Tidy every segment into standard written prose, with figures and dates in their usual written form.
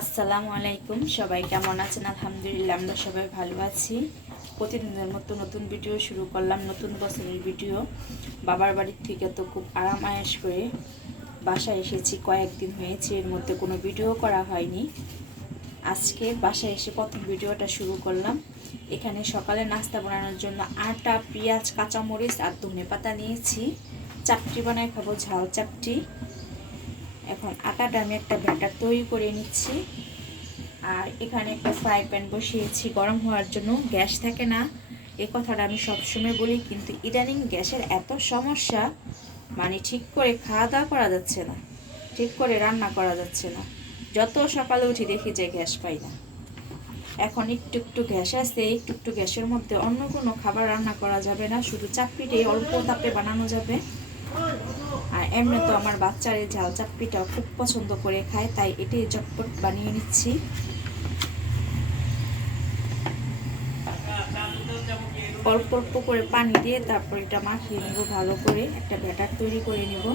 আসসালামু আলাইকুম। সবাই কেমন আছেন? আলহামদুলিল্লাহ আমরা সবাই ভালো আছি। প্রতিদিনের মতো নতুন ভিডিও শুরু করলাম, নতুন বছরের ভিডিও। বাবার বাড়ির থেকে তো খুব আরাম আয়েশ করে বাসায় এসেছি, কয়েকদিন হয়েছে, এর মধ্যে কোনো ভিডিও করা হয়নি। আজকে বাসায় এসে প্রথম ভিডিওটা শুরু করলাম। এখানে সকালে নাস্তা বানানোর জন্য আটা, পেঁয়াজ, কাঁচামরিচ আর ধনেপাতা নিয়েছি। চাপটি বানায় খাবো, ঝাল চাপটি। এখন আটাটা আমি একটা ব্যাটার তৈরি করে নিচ্ছি। আর এখানে একটা ফ্রাই প্যান বসিয়েছি গরম হওয়ার জন্য। গ্যাস থাকে না, এ কথাটা আমি সবসময় বলি, কিন্তু ইদানিং গ্যাসের এত সমস্যা, মানে ঠিক করে খাওয়া দাওয়া করা যাচ্ছে না, ঠিক করে রান্না করা যাচ্ছে না। যত সকালে উঠি দেখি যে গ্যাস পাই না। এখন একটু একটু গ্যাস আছে, একটু একটু গ্যাসের মধ্যে অন্য কোনো খাবার রান্না করা যাবে না, শুধু চাপড়িটাই অল্প তাপে বানানো যাবে। আর এমনি তো আমার বাচ্চার এই ঝাল চাপড়িটাও খুব পছন্দ করে খায়, তাই এটাই চটপট বানিয়ে নিচ্ছি। অল্প অল্প করে পানি দিয়ে তারপর এটা মাখিয়ে নেব, ভালো করে একটা ব্যাটার তৈরি করে নেব।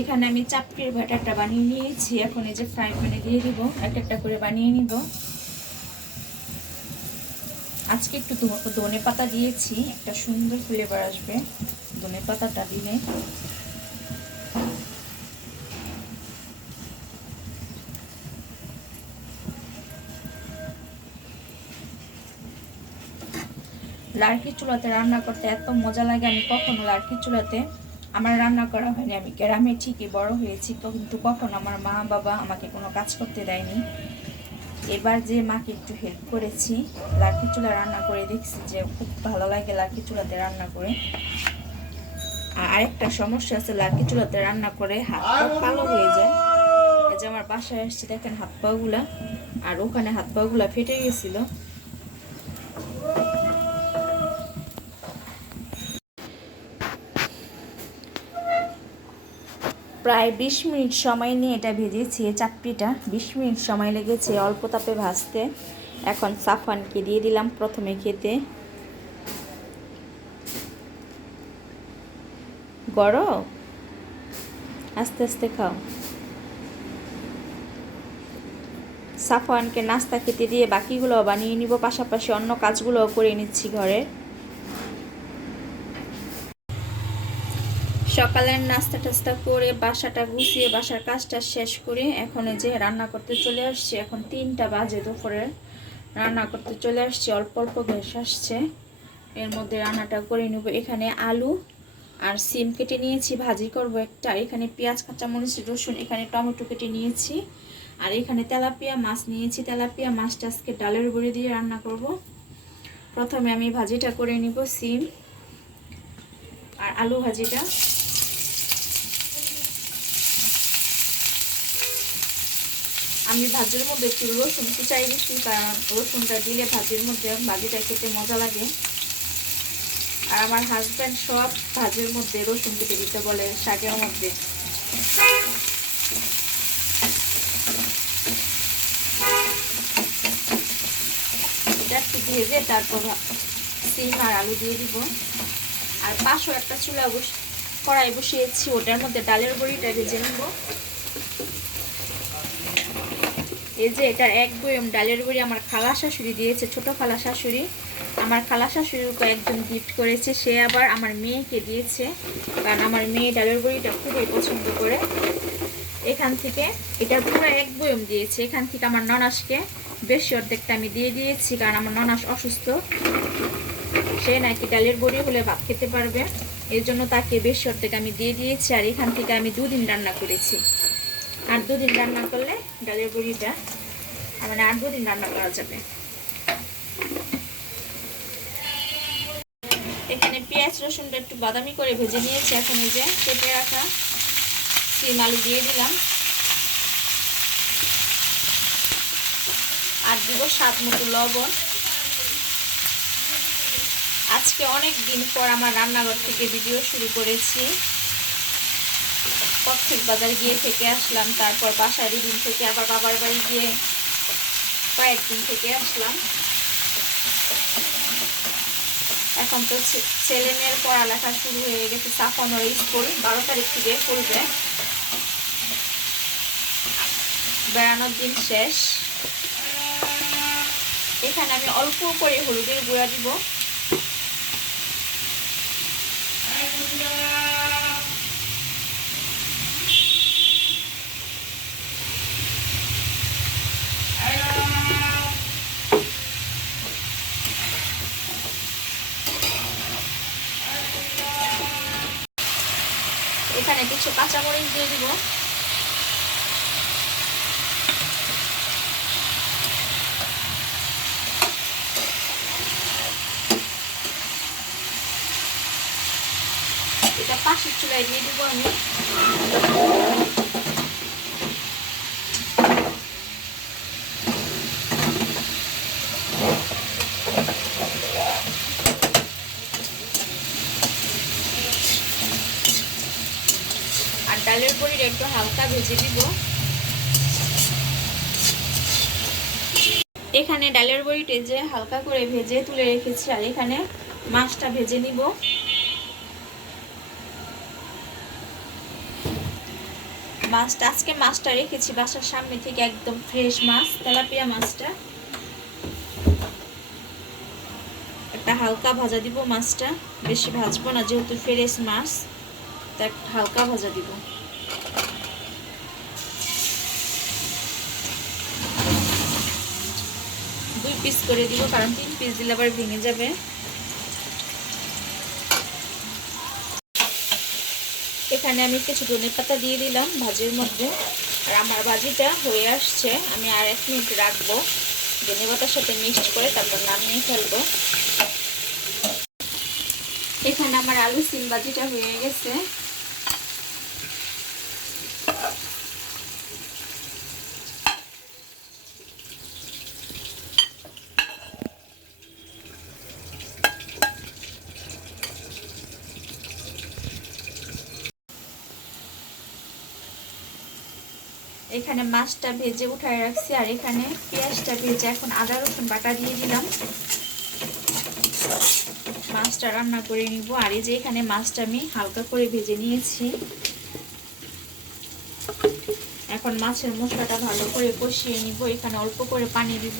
এখানে আমি চাপটির ব্যাটারটা বানিয়ে নিয়েছি। এখন এই যে ফ্রাই প্যানে দিয়ে দিব, একটা একটা করে বানিয়ে নিব। আজকে একটু ধনে পাতা দিয়েছি, একটা সুন্দর ফ্লেভার আসবে ধনে পাতাটা দিলে। লার্কির চুলাতে রান্না করতে এত মজা লাগে, আমি কখনো লার্কির চুলাতে আমার রান্না করা হয়নি। আমি গ্রামে ঠিকই বড় হয়েছি, কিন্তু কখনো আমার মা বাবা আমাকে কোনো কাজ করতে দেয়নি। এবার যে মাকে একটু হেল্প করেছি, লার্কির চুলা রান্না করে দেখছি যে খুব ভালো লাগে লার্কির চুলাতে রান্না করে। আর আরেকটা সমস্যা আছে, লার্কির চুলাতে রান্না করে হাত পা কালো হয়ে যায়। এই যে আমার বাসায় আসছে, দেখেন হাত পাগুলা, আর ওখানে হাত পাগুলা ফেটে গেছিল। প্রায় 20 মিনিট সময় নিয়ে এটা ভেজেছি। চাপড়িটা 20 মিনিট সময় লেগেছে অল্প তাপে ভাজতে। এখন সাফওয়ানকে দিয়ে দিলাম প্রথমে খেতে। গরম, আস্তে আস্তে খাও। সাফওয়ানকে নাস্তা খেতে দিয়ে বাকিগুলো বানিয়ে নিব, পাশাপাশি অন্য কাজগুলোও করে নিচ্ছি ঘরের। সকালের নাস্তা টাস্তা করে বাসাটা গুছিয়ে বাসার কাজটা শেষ করে এখন যে রান্না করতে চলে আসছি। এখন 3টা বাজে দুপুরের, রান্না করতে চলে আসছি। অল্প অল্প গ্যাস আসছে, এর মধ্যে রান্নাটা করে নেব। এখানে আলু আর সিম কেটে নিয়েছি, ভাজি করব একটা। এখানে পেঁয়াজ, কাঁচামরিচ, রসুন, এখানে টমেটো কেটে নিয়েছি। আর এখানে তেলাপিয়া মাছ নিয়েছি। তেলাপিয়া মাছটা আজকে ডালের বড়ি দিয়ে রান্না করব। প্রথমে আমি ভাজিটা করে নিব, সিম আর আলু ভাজিটা। আমি ভাজির মধ্যে একটু রসুন কুচাই দিচ্ছি, কারণ রসুনটা দিলে ভাজির মধ্যে ভাজিটা খেতে মজা লাগে। আর আমার হাজব্যান্ড সব ভাজির মধ্যে রসুন কেটে দিতে বলে, শাকের মধ্যে। এটা একটু ভেজে তারপর সিম আর আলু দিয়ে দিব। আর পাশেও একটা চুলা কড়াই বসিয়েছি, ওটার মধ্যে ডালের বড়িটা ভেজে নেব। এই যে এটার এক বয়ম ডালের বড়ি আমার খালা শাশুড়ি দিয়েছে, ছোট খালা শাশুড়ি। আমার খালা শাশুড়ির একজন গিফট করেছে, সে আবার আমার মেয়েকে দিয়েছে, কারণ আমার মেয়ে ডালের বড়িটা খুবই পছন্দ করে। এখান থেকে এটার পুরো এক বয়ম দিয়েছে। এখান থেকে আমার ননাসকে বেশি অর্ধেকটা আমি দিয়ে দিয়েছি, কারণ আমার ননাস অসুস্থ, সে নাকি ডালের বড়ি হলে ভাত খেতে পারবে, এর জন্য তাকে বেশি অর্ধেক আমি দিয়ে দিয়েছি। আর এখান থেকে আমি 2 দিন রান্না করেছি। আর 2 দিন রান্না করলে ডালের বড়িটা মানে 8 দিন রান্না করা যাবে। এখানে পেঁয়াজ রসুনটা একটু বাদামি করে ভেজে নিয়েছি। এখন এই যে কেটে রাখা সিম আলু দিয়ে দিলাম, আর দিব স্বাদ মতো লবণ। আজকে অনেক দিন পর আমার রান্নাঘর থেকে ভিডিও শুরু করেছি। প্রত্যেক বাজারে গিয়ে থেকে আসলাম, তারপর বাসায় 2 দিন থেকে আবার বাবার বাড়ি গিয়ে কয়েকদিন থেকে আসলাম। এখন তো ছেলে মেয়ের পড়ালেখা শুরু হয়ে গেছে, সাফওয়ানের স্কুল 12 তারিখ থেকে খুলবে। বেড়ানোর দিন শেষ। এখানে আমি অল্প করে হলুদের গুঁড়া দিব। এখানে কিছু কাঁচামরিচ দিয়ে দিব। এটা পাশের চুলায় দিয়ে দিব আমি। আর ডালের বড়িটা একটু হালকা ভেজে দিব। এখানে ডালের বড়িটা যে হালকা করে ভেজে তুলে রেখেছি, আর এখানে মাছটা ভেজে নিব। মাছটা আজকে মাছটা রেখেছি বাসার সামনে থেকে, একদম ফ্রেশ মাছ, তেলাপিয়া মাছটা। একটা হালকা ভাজা দিব মাছটা, বেশি ভাজবো না যেহেতু ফ্রেশ মাছ, তা হালকা ভাজা দিব। দুই পিস করে দিব, কারণ 3 পিস দিলে আবার ভেঙে যাবে। এখানে আমি কিছু ধনেপাতা দিয়ে দিলাম ভাজির মধ্যে। আর আমার ভাজিটা হয়ে আসছে, আমি আর 1 মিনিট রাখবো ধনেপাতার সাথে মিক্সড করে, তারপর নামিয়ে ফেলবো। এখানে আমার আলু সিম ভাজিটা হয়ে গেছে। এখানে মাছটা ভেজে উঠায় রাখছি, আর এখানে পেঁয়াজটা ভেজে এখন আদা রসুন বাটা দিয়ে দিলাম। মাছটা রান্না করে নিব। আর এই যে এখানে মাছটা আমি হালকা করে ভেজে নিয়েছি। এখন মাছের মশলাটা ভালো করে কষিয়ে নিব। এখানে অল্প করে পানি দিব।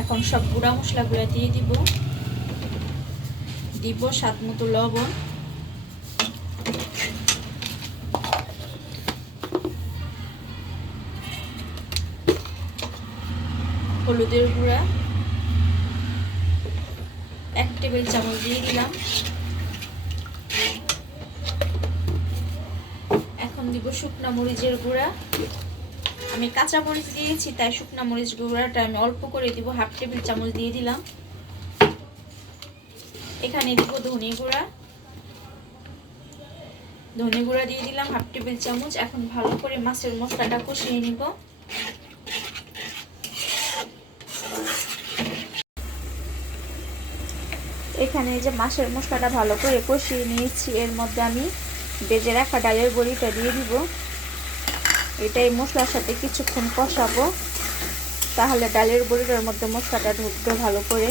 এখন সব গুঁড়া মশলাগুলো দিয়ে দিব। স্বাদ মতো লবণ, হলুদের গুঁড়া 1 টেবিল চামচ দিয়ে দিলাম। এখন দিব শুকনা মরিচের গুঁড়া। আমি কাঁচা মরিচ দিয়েছি, তাই শুকনা মরিচ গুঁড়াটা আমি অল্প করে দিব, 1/2 টেবিল চামচ দিয়ে দিলাম। এখানে দিব ধনে গুঁড়া দিয়ে দিলাম 1/2 টেবিল চামচ। এখন ভালো করে মাছের মশলাটা কষিয়ে নিব। এখানে যে মাছের মশলাটা ভালো করে কষিয়ে নিয়েছি, এর মধ্যে আমি ভেজে রাখা ডালের বড়িটা দিয়ে দিব। এটা এই মশলার সাথে কিছুক্ষণ কষাবো, তাহলে ডালের বড়িটার মধ্যে মশলাটা ঢুকবে ভালো করে।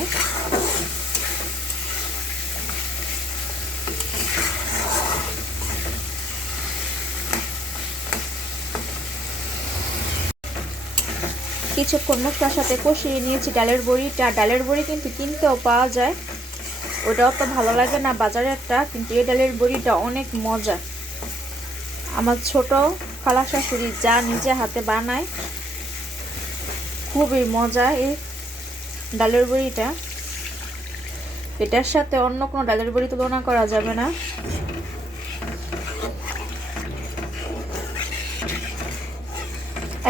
কিছুক্ষণ মশলার সাথে কষিয়ে নিয়েছি ডালের বড়িটা। ডালের বড়ি কিন্তু কিনতেও পাওয়া যায়, ওটাও তো ভালো লাগে না বাজারেরটা, কিন্তু এই ডালের বড়িটা অনেক মজা। আমার ছোট খালা শাশুড়ি যা নিজে হাতে বানায়, খুবই মজা এই ডালের বড়িটা। এটার সাথে অন্য কোনো ডালের বড়ি তুলনা করা যাবে না।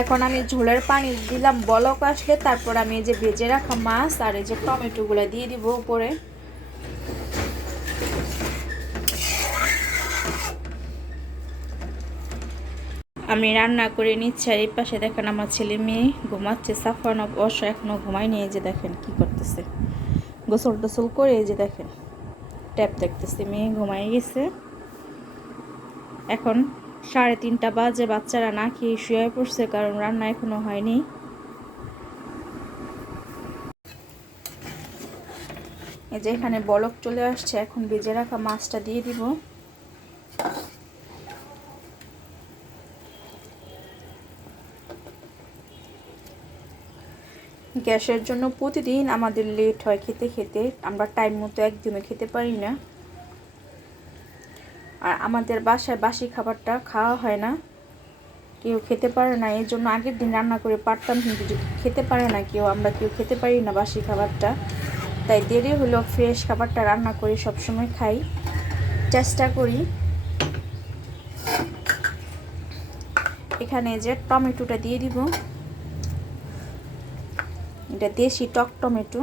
এখন আমি ঝোলের পানি দিলাম বলক আসলে, তারপর আমি এই যে ভেজে রাখা মাছ আর এই যে টমেটোগুলো দিয়ে দিব উপরে। আমি রান্না করে নিচ্ছি, আর এই পাশে দেখেন আমার ছেলে মেয়ে ঘুমাচ্ছে। সাফওয়ান অবশ্য এখনো ঘুমায়নি। এই যে দেখেন কি করতেছে, গোসল টোসল করে এই যে দেখেন ট্যাপ দেখতেছে। মেয়ে ঘুমাই গেছে। এখন 3:30 বাজে, বাচ্চারা না খেয়ে শুয়ে পড়ছে, কারণ রান্না এখনো হয়নি। এই যে এখানে বলক চলে আসছে, এখন ভেজে রাখা মাছটা দিয়ে দিব। গ্যাসের জন্য প্রতিদিন আমাদের লেট হয় খেতে খেতে, আমরা টাইম মতো একদিনও খেতে পারি না। আর আমাদের বাসায় বাসি খাবারটা খাওয়া হয় না, কেউ খেতে পারে না। এর জন্য আগের দিন রান্না করে পারতাম, কিন্তু যদি খেতে পারে না আমরা কেউ খেতে পারি না বাসি খাবারটা, তাই দেরি হলেও ফ্রেশ খাবারটা রান্না করে সবসময় খাই, চেষ্টা করি। এখানে যে টমেটোটা দিয়ে দিব, এটা দেশি টক টমেটো।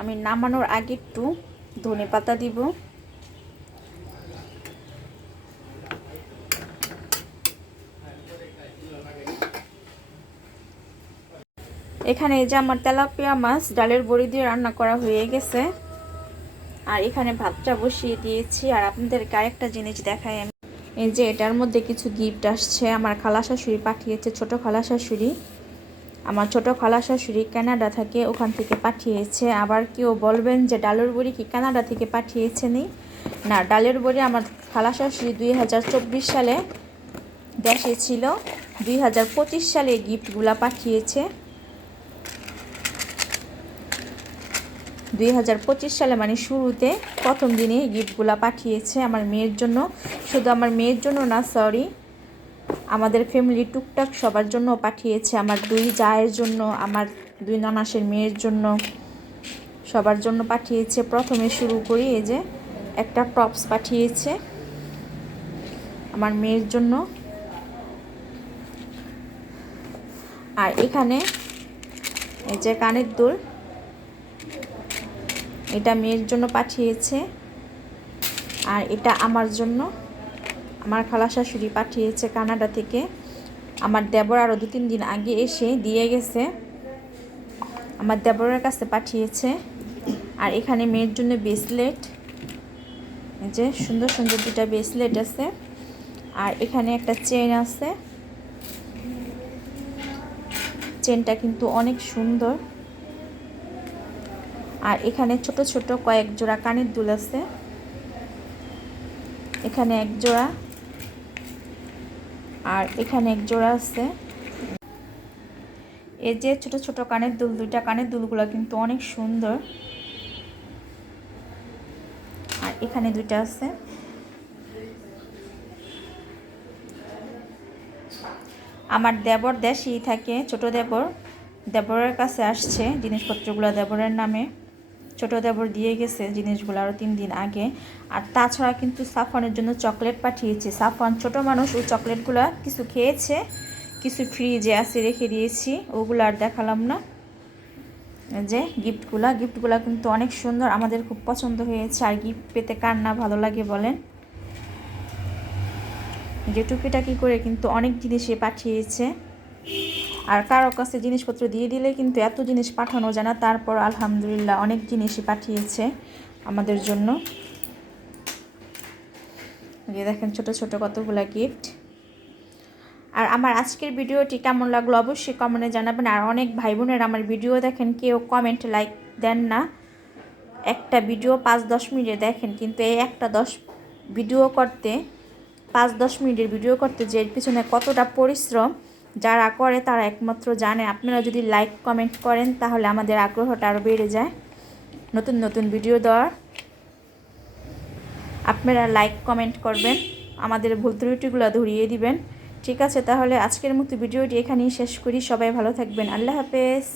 আমি নামানোর আগে একটু ধনেপাতা দিব। এখানে এই যে আমার তেলাপিয়া মাছ ডালের বড়ি দিয়ে রান্না করা হয়ে গেছে, আর এখানে ভাতটা বসিয়ে দিয়েছি। আর আপনাদেরকে আরেকটা জিনিস দেখাই আমি, এই যে এটার মধ্যে কিছু গিফট আসছে। আমার খালা শাশুড়ি পাঠিয়েছে, ছোট খালা শাশুড়ি। আমার ছোট খালা শাশুড়ি কানাডা থেকে, ওখান থেকে পাঠিয়েছে। আবার কেউ বলবেন যে ডালের বড়ি কি কানাডা থেকে পাঠিয়েছে না, ডালের বড়ি আমার খালা শাশুড়ি 2024 সালে দেশে ছিল, 2025 সালে গিফটগুলা পাঠিয়েছে। 2025 সালে মানে শুরুতে প্রথম দিনে গিফটগুলা পাঠিয়েছে আমার মেয়ের জন্য। শুধু আমার মেয়ের জন্য না, সরি, আমাদের ফ্যামিলি টুকটাক সবার জন্য পাঠিয়েছে। আমার 2 জায়ের জন্য, আমার 2 ননাসের মেয়ের জন্য, সবার জন্য পাঠিয়েছে। প্রথমে শুরু করি, এই যে একটা টপস পাঠিয়েছে আমার মেয়ের জন্য। আর এখানে এই যে কানের দুল, এটা মেয়ের জন্য পাঠিয়েছে। আর এটা আমার জন্য, আমার খালা শাশুড়ি পাঠিয়েছে কানাডা থেকে। আমার দেবর আরও 2-3 দিন আগে এসে দিয়ে গেছে, আমার দেবরের কাছে পাঠিয়েছে। আর এখানে মেয়ের জন্য ব্রেসলেট, এই যে সুন্দর সুন্দর 2টা ব্রেসলেট আছে। আর এখানে একটা চেন আছে, চেনটা কিন্তু অনেক সুন্দর। আর এখানে ছোট ছোট কয়েক জোড়া কানের দুল আছে, এখানে 1 জোড়া, আর এখানে 1 জোড়া আছে। এই যে ছোট ছোট কানের দুল, 2টা কানের দুলগুলো কিন্তু অনেক সুন্দর। আর এখানে 2টা আছে। আমার দেবর দেশেই থাকে, ছোট দেবর, দেবরের কাছে আসছে জিনিসপত্রগুলো দেবরের নামে। ছোট দেবর দিয়ে গেছে জিনিসগুলো আরও 3 দিন আগে। আর তাছাড়া কিন্তু সাফওয়ানের জন্য চকলেট পাঠিয়েছে। সাফওয়ান ছোট মানুষ, ওই চকলেটগুলো কিছু খেয়েছে, কিছু ফ্রিজে আছে রেখে দিয়েছি, ওগুলো আর দেখালাম না। যে গিফটগুলো কিন্তু অনেক সুন্দর, আমাদের খুব পছন্দ হয়েছে। আর গিফট পেতে কার না ভালো লাগে বলেন। যে টুকিটাকি করে কিন্তু অনেক জিনিসই পাঠিয়েছে। আর কারো কাছে জিনিসপত্র দিয়ে দিলে কিন্তু এত জিনিস পাঠানো যায় না, তারপর আলহামদুলিল্লাহ অনেক জিনিসই পাঠিয়েছে আমাদের জন্য। যে দেখেন ছোট ছোট কতগুলা গিফট। আর আমার আজকের ভিডিওটি কেমন লাগলো অবশ্যই কমেন্টে জানাবেন। আর অনেক ভাই বোনের আমার ভিডিও দেখেন, কেউ কমেন্ট লাইক দেন না। একটা ভিডিও 5-10 মিনিটে দেখেন, কিন্তু এই একটা ভিডিও করতে 5-10 মিনিটের ভিডিও করতে যে এর পিছনে কতটা পরিশ্রম যারা করে তারা একমাত্র জানে। আপনারা যদি লাইক কমেন্ট করেন তাহলে আমাদের আগ্রহটা আরও বেড়ে যায় নতুন নতুন ভিডিও দেওয়ার। আপনারা লাইক কমেন্ট করবেন, আমাদের ভুল ত্রুটিগুলো ধরিয়ে দিবেন। ঠিক আছে, তাহলে আজকের মতো ভিডিওটি এখানেই শেষ করি। সবাই ভালো থাকবেন, আল্লাহ হাফেজ।